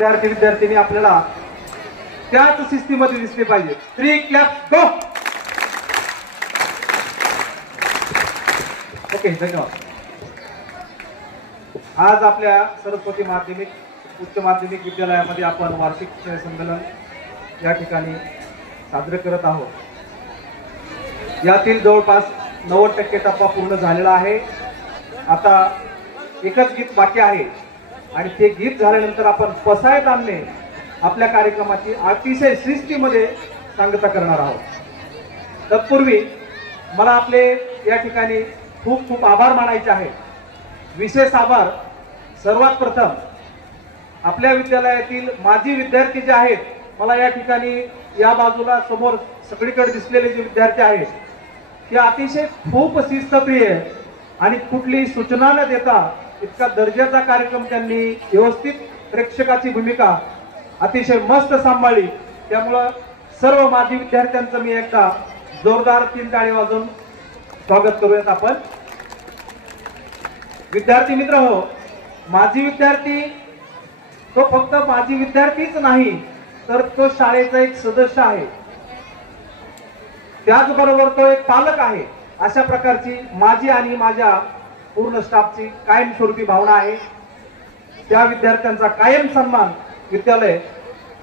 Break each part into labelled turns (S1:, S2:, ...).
S1: विद्यार्थी विद्यार्थिनी आपल्याला त्याच शिस्तीमध्ये दिसले पाहिजे. थ्री क्लॅप गो ओके धन्यवाद. आज आपल्या सरस्वती माध्यमिक उच्च माध्यमिक विद्यालयामध्ये आपण वार्षिक संमेलन या ठिकाणी साजरे करत आहोत. यातील जवळपास नव्वद टक्के टप्पा पूर्ण झालेला आहे. आता एकच गीत बाकी आहे. आणि ते गीत झाल्यानंतर आपण पसायत आणणे आपल्या कार्यक्रमाची अतिशय शिस्तीमध्ये सांगता करणार आहोत. तत्पूर्वी मला आपले या ठिकाणी खूप खूप आभार मानायचे आहेत विशेष आभार. सर्वात प्रथम आपल्या विद्यालयातील माजी विद्यार्थी जे आहेत मला या ठिकाणी या बाजूला समोर सगळीकडे दिसलेले जे विद्यार्थी आहेत ते अतिशय खूप शिस्तप्रिय आणि कुठली सूचना न देता इतका दर्जाचा कार्यक्रम त्यांनी व्यवस्थित प्रेक्षकाची भूमिका अतिशय मस्त सांभाळली. त्यामुळं सर्व माजी विद्यार्थ्यांचं मी एकदा जोरदार तीन टाळी वाजून स्वागत करूयात आपण. विद्यार्थी मित्र हो माजी विद्यार्थी तो फक्त माजी विद्यार्थीच नाही तर तो शाळेचा एक सदस्य आहे. त्याचबरोबर तो एक पालक आहे. अशा प्रकारची माझी आणि माझ्या पूर्ण स्टाफची कायमस्वरूपी भावना आहे. त्या विद्यार्थ्यांचा कायम सन्मान विद्यालय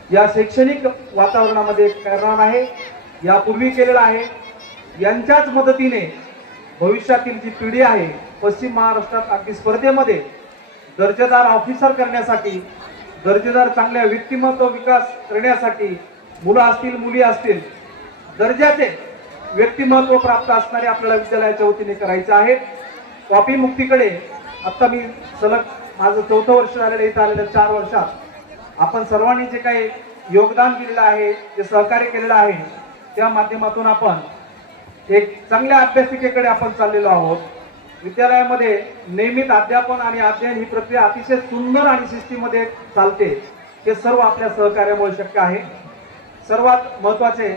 S1: या शैक्षणिक वातावरणामध्ये करणार आहे. यापूर्वी केलेला आहे. यांच्याच मदतीने भविष्यातील जी पिढी आहे पश्चिम महाराष्ट्रात अगदी स्पर्धेमध्ये दर्जेदार ऑफिसर करण्यासाठी दर्जेदार चांगल्या व्यक्तिमत्व विकास करण्यासाठी मुलं असतील मुली असतील दर्जाचे व्यक्तिमत्व प्राप्त असणारे आपल्याला विद्यालयाच्या वतीने करायचे आहेत कॉपी मुक्तीकडे आता मी सलग माझं चौथं वर्ष झालेलं इथं आलेलं चार वर्षात. आपण सर्वांनी जे काही योगदान दिलेलं आहे जे सहकार्य केलेलं आहे त्या माध्यमातून आपण एक चांगल्या अभ्यासिकेकडे आपण चाललेलो आहोत. विद्यालयामध्ये नियमित अध्यापन आणि अध्ययन ही प्रक्रिया अतिशय सुंदर आणि शिस्तीमध्ये चालते. हे सर्व आपल्या सहकार्यामुळे शक्य आहे. सर्वात महत्त्वाचे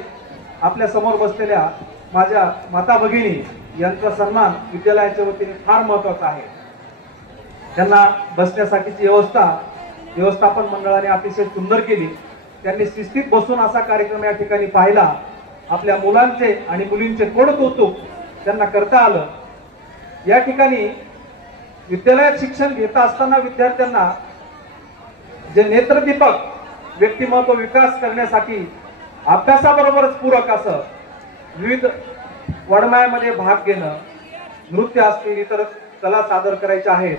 S1: आपल्यासमोर बसलेल्या माझ्या माता भगिनी यांचा सन्मान विद्यालयाच्या वतीने फार महत्त्वाचा आहे. त्यांना बसण्यासाठीची व्यवस्था व्यवस्थापन मंडळाने अतिशय सुंदर केली. त्यांनी शिस्तीत बसून असा कार्यक्रम या ठिकाणी पाहिला. आपल्या मुलांचे आणि मुलींचे कोण कौतुक त्यांना करता आलं. या ठिकाणी विद्यालयात शिक्षण घेत असताना विद्यार्थ्यांना जे नेत्रदीपक व्यक्तिमत्व विकास करण्यासाठी अभ्यासाबरोबरच पूरक असं विविध वणमायामध्ये भाग घेणं नृत्य असतील इतर कला सादर करायच्या आहेत.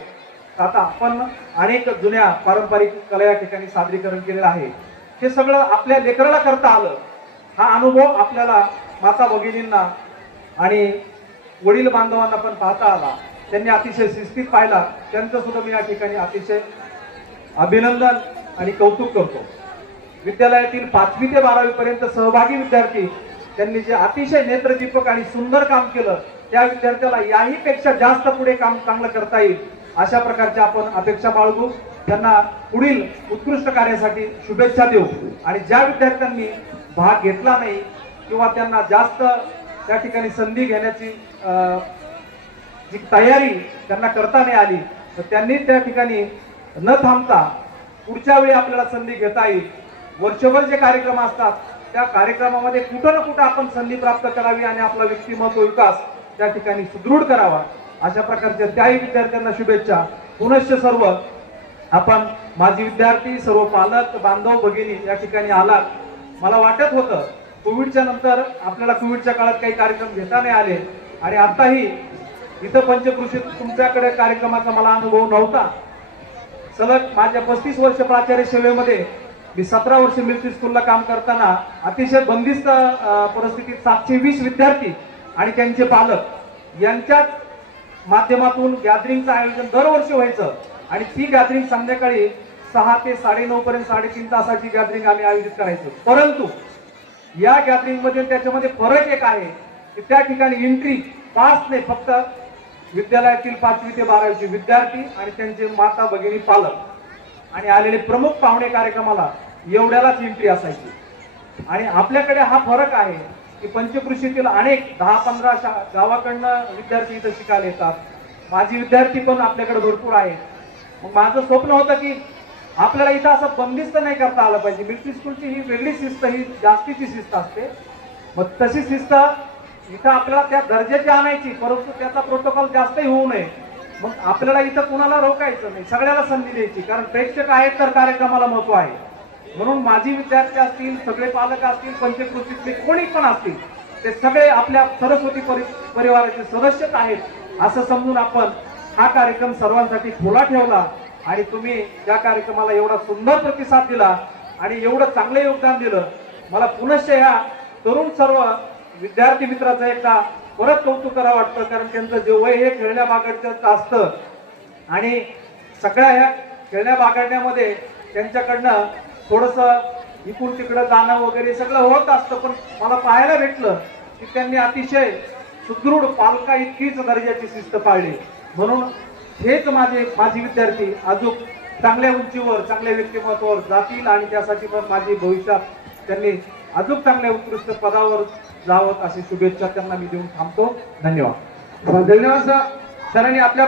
S1: आता आपण अनेक जुन्या पारंपरिक कला या ठिकाणी सादरीकरण केलेलं आहे. हे सगळं आपल्या लेकराला करता आलं. हा अनुभव आपल्याला माता भगिनींना आणि वडील बांधवांना पण पाहता आला. त्यांनी अतिशय शिस्तीत पाहिला. त्यांचं सुद्धा मी या ठिकाणी अतिशय अभिनंदन आणि कौतुक करतो. विद्यालयातील पाचवी ते बारावी पर्यंत सहभागी विद्यार्थी त्यांनी जे अतिशय नेत्रदीपक आणि सुंदर काम केलं त्या विद्यार्थ्याला याही पेक्षा जास्त पुढे काम चांगलं करता येईल. अशा प्रकारच्या आपण अपेक्षा बाळगू. त्यांना पुढील उत्कृष्ट कार्यासाठी शुभेच्छा देऊ. आणि ज्या विद्यार्थ्यांनी भाग घेतला नाही किंवा त्यांना जास्त त्या ठिकाणी संधी घेण्याची अं, जी तयारी त्यांना करता नाही आली तर त्यांनी त्या ठिकाणी न थांबता पुढच्या वेळी आपल्याला संधी घेता येईल. वर्षभर जे कार्यक्रम असतात त्या कार्यक्रमामध्ये कुठं ना कुठं आपण संधी प्राप्त करावी आणि आपला व्यक्तिमत्व विकास त्या ठिकाणी सुदृढ करावा. अशा प्रकारच्या त्याही विद्यार्थ्यांना शुभेच्छा. पुनश्च सर्व आपण माझी विद्यार्थी सर्व पालक बांधव भगिनी या ठिकाणी आलात. मला वाटत होतं कोविडच्या नंतर आपल्याला कोविडच्या काळात काही कार्यक्रम घेता नाही आले. आणि आताही इथं पंचकृषीत तुमच्याकडे कार्यक्रमाचा मला अनुभव नव्हता. सलग माझ्या पस्तीस वर्ष प्राचार्य सेवेमध्ये मी सतरा वर्ष मिल्ट्री स्कूलला काम करताना अतिशय बंदिस्त परिस्थितीत सातशे वीस विद्यार्थी आणि त्यांचे पालक यांच्याच माध्यमातून गॅदरिंगचं आयोजन दरवर्षी व्हायचं. आणि ती गॅदरिंग संध्याकाळी सहा ते साडेनऊ पर्यंत साडेतीन तासाची गॅदरिंग आम्ही आयोजित करायचो. परंतु या गॅदरिंगमध्ये त्याच्यामध्ये फरक एक आहे की त्या ठिकाणी एंट्री पास नाही फक्त विद्यालयातील पाचवी ते बारावीचे विद्यार्थी आणि त्यांचे माता भगिनी पालक आणि आलेले प्रमुख पाहुणे कार्यक्रमाला एवढ्यालाच एंट्री असायची. आणि आपल्याकडे हा फरक आहे की पंचकृषीतील अनेक दहा पंधरा शा- गावाकडनं विद्यार्थी इथं शिकायला येतात. माझी विद्यार्थी पण आपल्याकडे भरपूर आहेत. मग माझं स्वप्न होतं की आपल्याला इथं असं बंदिस्त नाही करता आलं पाहिजे. मिलिटरी स्कूलची ही वेगळी शिस्त ही जास्तीची शिस्त असते. मग तशी शिस्त इथं आपल्याला त्या दर्जाची आणायची परंतु त्याचा प्रोटोकॉल जास्तही होऊ नये. मग आपल्याला इथं कुणाला रोखायचं नाही सगळ्याला संधी द्यायची. कारण प्रेक्षक आहेत तर कार्यक्रमाला महत्त्व आहे. म्हणून माजी विद्यार्थी असतील सगळे पालक असतील पंचकृतीतले कोणी पण असतील ते सगळे आपल्या सरस्वती परि परिवाराचे सदस्यच आहेत असं समजून आपण हा कार्यक्रम सर्वांसाठी खुला ठेवला आणि तुम्ही या कार्यक्रमाला एवढा सुंदर प्रतिसाद दिला आणि एवढं चांगलं योगदान दिलं. मला पुनश्च ह्या तरुण सर्व विद्यार्थी मित्राचं एकदा परत कौतुक करावं वाटतं कारण त्यांचं जे वय हे खेळण्या बागडचं असतं आणि सगळ्या ह्या खेळण्या बागडण्यामध्ये त्यांच्याकडनं थोडस इकडून तिकडं जाणं वगैरे सगळं होत असतं पण मला पाहायला भेटलं की त्यांनी अतिशय सुदृढ पालका इतकीच दर्जाची शिस्त पाळली. म्हणून हेच माझे माझे विद्यार्थी अजून चांगल्या उंचीवर चांगल्या व्यक्तिमत्वावर जातील आणि त्यासाठी पण माझी भविष्यात त्यांनी अजून चांगल्या उत्कृष्ट पदावर जावं अशी शुभेच्छा त्यांना मी देऊन थांबतो. धन्यवाद.
S2: धन्यवाद सर. सरांनी आपल्या